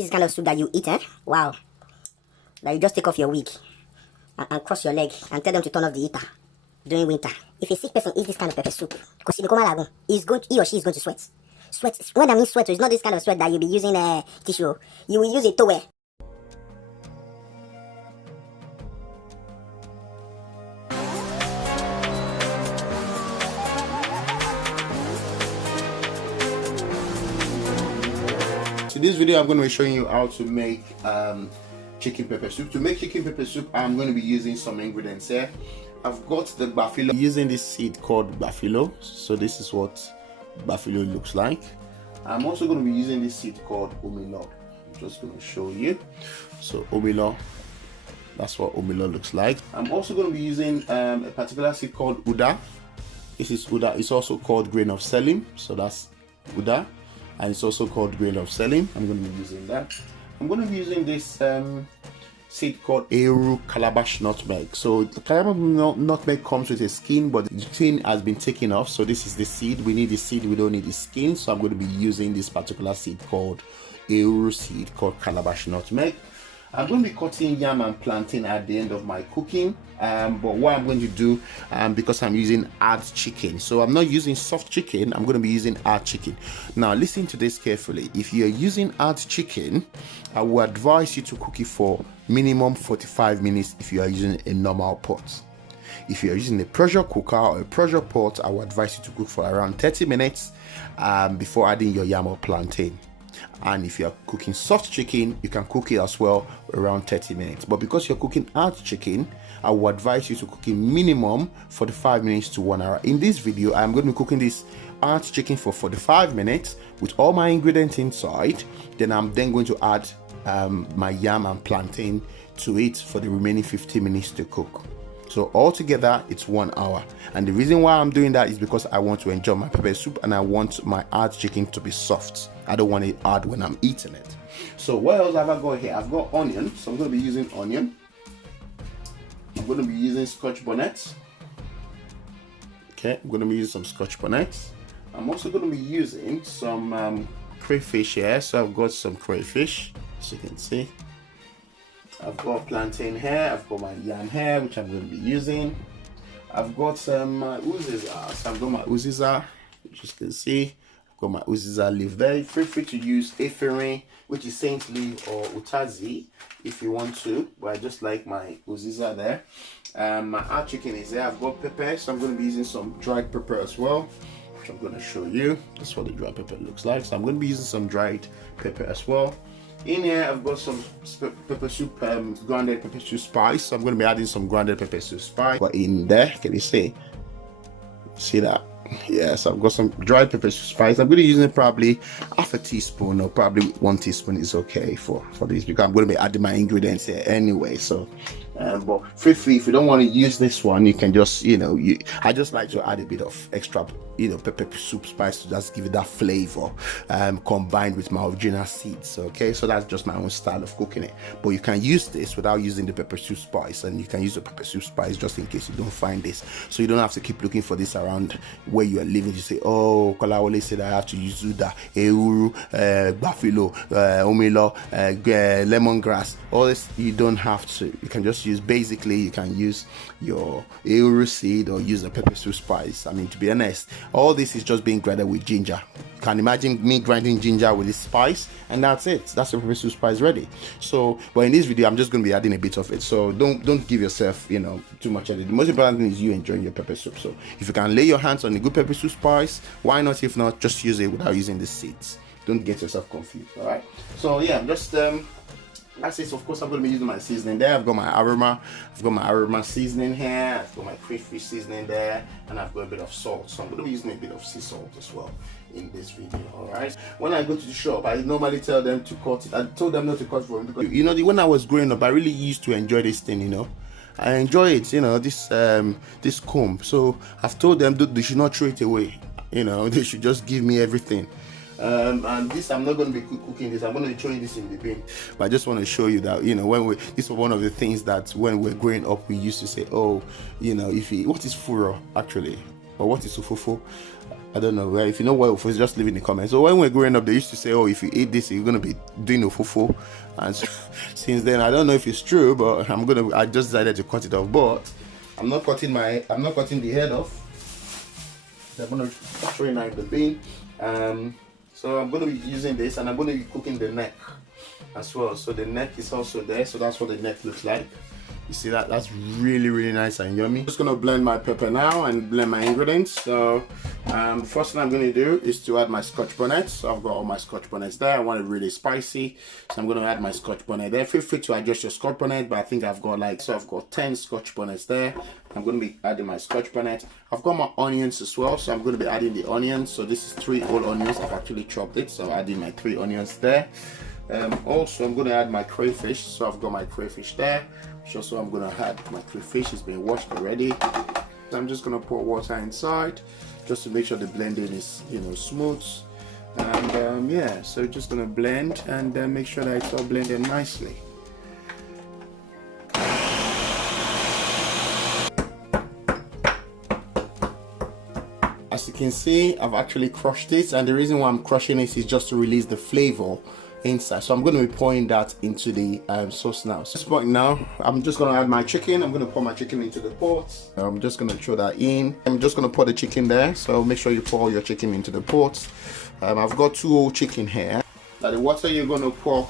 This is kind of soup that you eat, eh? Wow. That you just take off your wig and cross your leg and tell them to turn off the heater during winter. If a sick person eats this kind of pepper soup, because he or she is going to sweat. Sweat. When I mean sweat, it's not this kind of sweat that you'll be using tissue. You will use a towel. So this video I'm going to be showing you how to make chicken pepper soup. To make chicken pepper soup, I'm going to be using some ingredients here. I've got the buffalo, using this seed called buffalo. So this is what buffalo looks like. I'm also going to be using this seed called omilo. I'm just going to show you. So omilo, that's what omilo looks like. I'm also going to be using a particular seed called uda. This is uda. It's also called grain of selim. So that's uda. And it's also called grain of selim. I'm going to be using that. I'm going to be using this seed called Eru calabash nutmeg. So the calabash nutmeg comes with a skin, but the skin has been taken off. So this is the seed. We need the seed, we don't need the skin. So I'm going to be using this particular seed called Eru seed called calabash nutmeg. I'm going to be cutting yam and plantain at the end of my cooking, but what I'm going to do, because I'm using hard chicken, so I'm not using soft chicken, I'm going to be using hard chicken. Now listen to this carefully. If you're using hard chicken, I would advise you to cook it for minimum 45 minutes if you are using a normal pot. If you are using a pressure cooker or a pressure pot, I would advise you to cook for around 30 minutes before adding your yam or plantain. And if you're cooking soft chicken, you can cook it as well around 30 minutes. But because you're cooking hard chicken, I would advise you to cook it minimum 45 minutes to 1 hour. In this video, I'm going to be cooking this hard chicken for 45 minutes with all my ingredients inside. Then I'm going to add my yam and plantain to it for the remaining 15 minutes to cook. So altogether, it's 1 hour. And the reason why I'm doing that is because I want to enjoy my pepper soup and I want my hard chicken to be soft. I don't want it hard when I'm eating it. So what else have I got here? I've got onion. So I'm going to be using onion. I'm going to be using scotch bonnet. Okay, I'm going to be using some scotch bonnet. I'm also going to be using some crayfish here. So I've got some crayfish, as you can see. I've got plantain here, I've got my yam here, which I'm going to be using. I've got some uziza. So I've got my uziza, which you can see. I've got my uziza leaf there. Feel free to use ephedrine, which is saint leaf, or utazi, if you want to. But I just like my uziza there. My hard chicken is there. I've got pepper, so I'm going to be using some dried pepper as well, which I'm going to show you. That's what the dried pepper looks like. So I'm going to be using some dried pepper as well. In here, I've got some pepper soup, grounded pepper soup spice. So I'm going to be adding some grounded pepper soup spice. But in there, can you see? See that? Yes, I've got some dried pepper soup spice. I'm going to be using probably half a teaspoon or probably 1 teaspoon is okay for this, because I'm going to be adding my ingredients here anyway. So, but feel free, if you don't want to use this one, you can just, I just like to add a bit of extra, pepper soup spice to just give it that flavor, combined with my original seeds. Okay, so that's just my own style of cooking it. But you can use this without using the pepper soup spice, and you can use the pepper soup spice just in case you don't find this. So you don't have to keep looking for this around where you are living. You say, oh, Kolawole said I have to use Uda, Euru, Buffalo, Omilo, lemongrass. All this, you don't have to. You can just use, basically, you can use your Euru seed or use the pepper soup spice. I mean, to be honest, all this is just being grinded with ginger. You can imagine me grinding ginger with this spice, and that's it. That's the pepper soup spice ready. So, but in this video, I'm just going to be adding a bit of it. So don't give yourself, too much edit. The most important thing is you enjoying your pepper soup. So if you can lay your hands on a good pepper soup spice, why not? If not, just use it without using the seeds. Don't get yourself confused. All right. So yeah, just that's it. So of course, I'm going to be using my seasoning there. I've got my aroma seasoning here. I've got my crayfish seasoning there, and I've got a bit of salt. So I'm going to be using a bit of sea salt as well in this video. All right. When I go to the shop, I normally tell them to cut it. I told them not to cut for me because when I was growing up, I really used to enjoy this thing. I enjoy it. This comb. So I've told them that they should not throw it away. They should just give me everything. And this, I'm not going to be cooking this. I'm going to be throwing this in the bin. But I just want to show you that, this was one of the things that when we're growing up, we used to say, oh, what is furor actually? But what is ufofo? I don't know. Well, if you know what ufofo is, just leave in the comments. So when we're growing up, they used to say, oh, if you eat this, you're gonna be doing ufofo. And so, since then, I don't know if it's true, but I just decided to cut it off. But I'm not cutting the head off. I'm gonna throw it in the bin. So I'm gonna be using this, and I'm gonna be cooking the neck as well. So the neck is also there. So that's what the neck looks like. You see that? That's really nice and yummy. Just gonna blend my pepper now and blend my ingredients. So first thing I'm gonna do is to add my scotch bonnet. So I've got all my scotch bonnets there. I want it really spicy, so I'm gonna add my scotch bonnet there. Feel free to adjust your scotch bonnet, but I think I've got 10 scotch bonnets there. I'm gonna be adding my scotch bonnet. I've got my onions as well, so I'm gonna be adding the onions. So this is 3 whole onions. I've actually chopped it, so adding my 3 onions there. Also, I'm gonna add my crayfish. So I've got my crayfish there. So I'm gonna add my crayfish. It's been washed already. I'm just gonna pour water inside just to make sure the blending is smooth. And yeah, so just gonna blend and make sure that it's all blended nicely. As you can see, I've actually crushed it, and the reason why I'm crushing it is just to release the flavor inside. So I'm going to be pouring that into the sauce now. So at this point now, I'm just going to add my chicken. I'm going to pour my chicken into the pot. I'm just going to throw that in. I'm just going to pour the chicken there. So make sure you pour your chicken into the pot. I've got 2 whole chicken here. Now the water you're going to pour,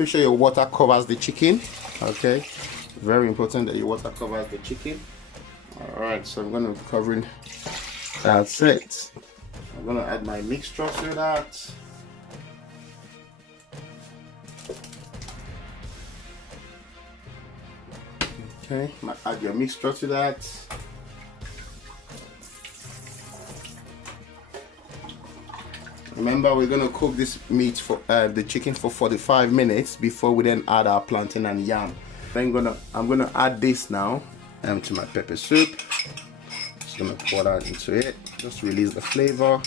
make sure your water covers the chicken. Okay, very important that your water covers the chicken. All right, so I'm going to be covering. That's it. I'm going to add my mixture to that. Okay, add your mixture to that. Remember, we're gonna cook this meat for the chicken for 45 minutes before we then add our plantain and yam. Then I'm gonna add this now to my pepper soup. Just gonna pour that into it. Just release the flavor.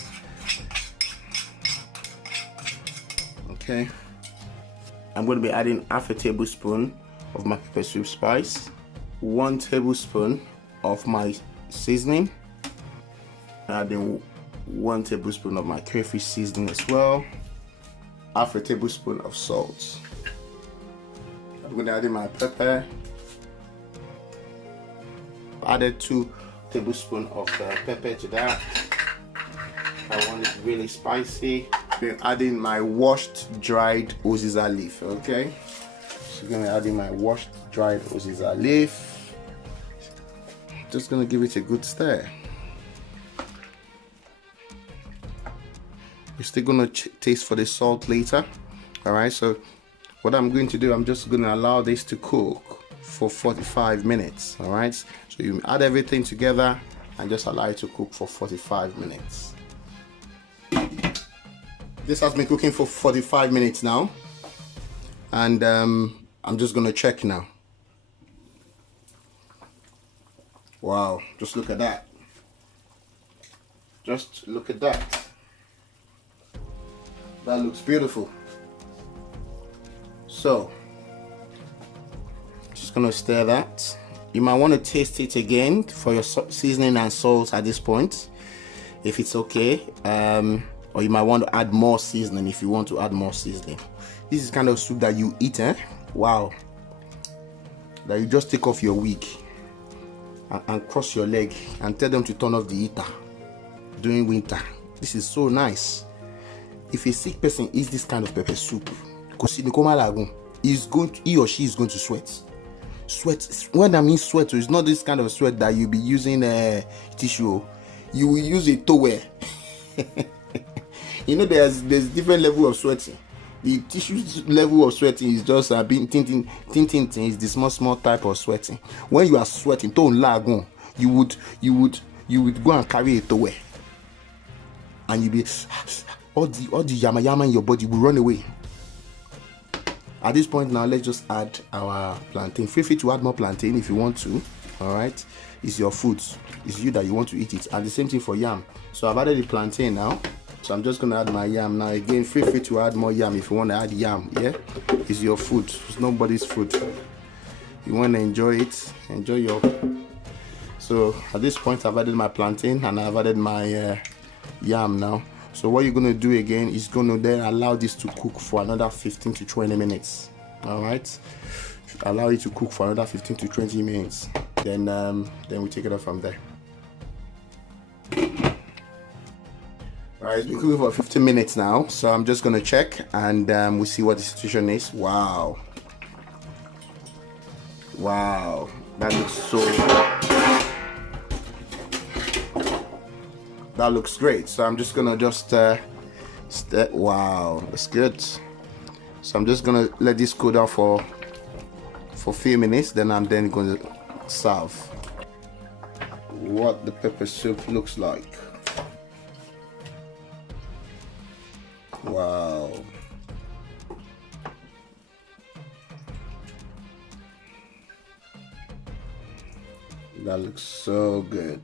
Okay. I'm gonna be adding half a tablespoon of my pepper soup spice. 1 tablespoon of my seasoning, adding 1 tablespoon of my crayfish seasoning as well, half a tablespoon of salt. I'm going to add in my pepper. Added 2 tablespoons of pepper to that. I want it really spicy. Then adding my washed dried uziza leaf. Okay, so I'm going to add in my washed dried uziza leaf. Just gonna give it a good stir. We're still gonna taste for the salt later. All right, so what I'm going to do, I'm just gonna allow this to cook for 45 minutes. All right, so you add everything together and just allow it to cook for 45 minutes. This has been cooking for 45 minutes now, and I'm just gonna check now. Wow, just look at that. Just look at that. That looks beautiful. So, just gonna stir that. You might want to taste it again for your seasoning and salt at this point, if it's okay. Or you might want to add more seasoning if you want to add more seasoning. This is kind of soup that you eat, wow. That you just take off your wig and cross your leg and tell them to turn off the heater during winter. This is so nice. If a sick person eats this kind of pepper soup, he or she is going to sweat. When I mean sweat, it's not this kind of sweat that you'll be using tissue. You will use a towel. There's different level of sweating. The tissue level of sweating is just being tinting is the small type of sweating. When you are sweating, you would go and carry a towel, and you be all the yama in your body will run away. At this point now, let's just add our plantain. Feel free to add more plantain if you want to. All right, it's your food. It's you that you want to eat it, and the same thing for yam. So I've added the plantain now. So I'm just gonna add my yam now. Again, feel free to add more yam if you want to add yam. Yeah, it's your food. It's nobody's food. You want to enjoy it. Enjoy So at this point, I've added my plantain and I've added my yam now. So what you're going to do again is going to then allow this to cook for another 15 to 20 minutes. All right, allow it to cook for another 15 to 20 minutes. Then we take it off from there. All right, it's been cooking for 15 minutes now, so I'm just gonna check and we see what the situation is. Wow, that looks so. That looks great. So I'm just gonna wow, that's good. So I'm just gonna let this cool down for a few minutes. Then I'm going to serve. What the pepper soup looks like. Wow. That looks so good.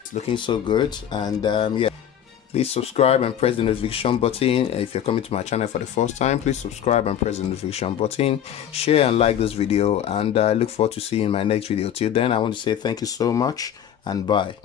It's looking so good. And yeah, please subscribe and press the notification button. If you're coming to my channel for the first time, please subscribe and press the notification button. Share and like this video, and I look forward to seeing you in my next video. Till then, I want to say thank you so much and bye.